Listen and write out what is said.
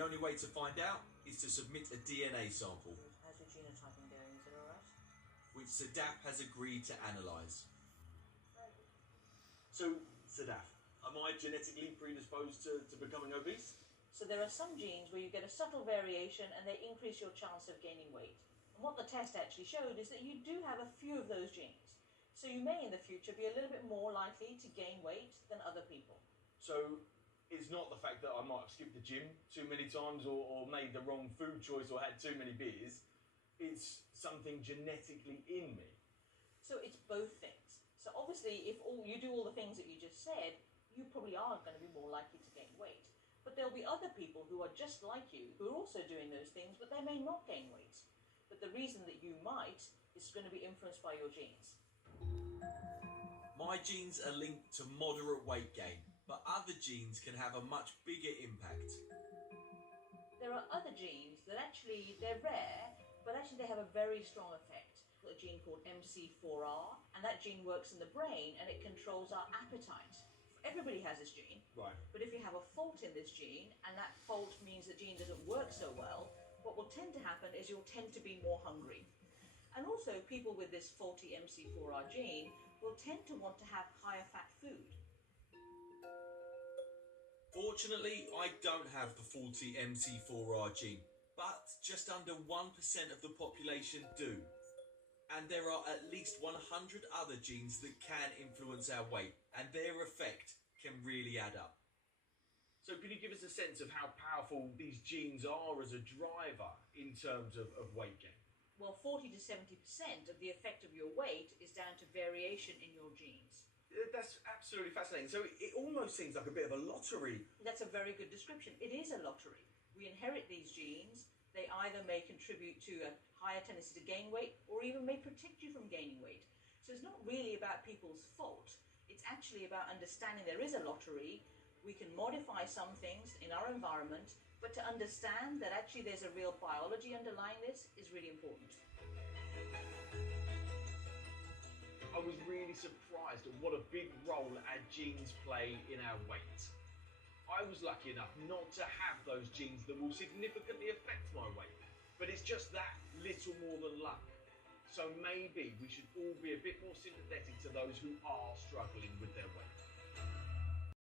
The only way to find out is to submit a DNA sample, How's your genotyping going? Is it alright? which SADAP has agreed to analyse. So, Sadaf, am I genetically predisposed to becoming obese? So there are some genes where you get a subtle variation and they increase your chance of gaining weight. And what the test actually showed is that you do have a few of those genes. So you may in the future be a little bit more likely to gain weight than other people. So, it's not the fact that I might have skipped the gym too many times or made the wrong food choice or had too many beers. It's something genetically in me. So it's both things. So obviously if you do all the things that you just said, you probably are going to be more likely to gain weight. But there'll be other people who are just like you, who are also doing those things, but they may not gain weight. But the reason that you might is going to be influenced by your genes. My genes are linked to moderate weight gain, but other genes can have a much bigger impact. There are other genes that actually, they're rare, but actually they have a very strong effect. A gene called MC4R, and that gene works in the brain and it controls our appetite. Everybody has this gene, Right. but if you have a fault in this gene, and that fault means the gene doesn't work so well, what will tend to happen is you'll tend to be more hungry. And also people with this faulty MC4R gene will tend to want to have higher fat food. Fortunately, I don't have the faulty MC4R gene, but just under 1% of the population do. And there are at least 100 other genes that can influence our weight, and their effect can really add up. So can you give us a sense of how powerful these genes are as a driver in terms of weight gain? Well, 40 to 70% of the effect of your weight is down to variation in your genes. That's absolutely fascinating. So it almost seems like a bit of a lottery. That's a very good description. It is a lottery. We inherit these genes. They either may contribute to a higher tendency to gain weight or even may protect you from gaining weight. So it's not really about people's fault. It's actually about understanding there is a lottery. We can modify some things in our environment, but to understand that actually there's a real biology underlying this is really important. I was really surprised at what a big role our genes play in our weight. I was lucky enough not to have those genes that will significantly affect my weight, but it's just that little more than luck. So maybe we should all be a bit more sympathetic to those who are struggling with their weight.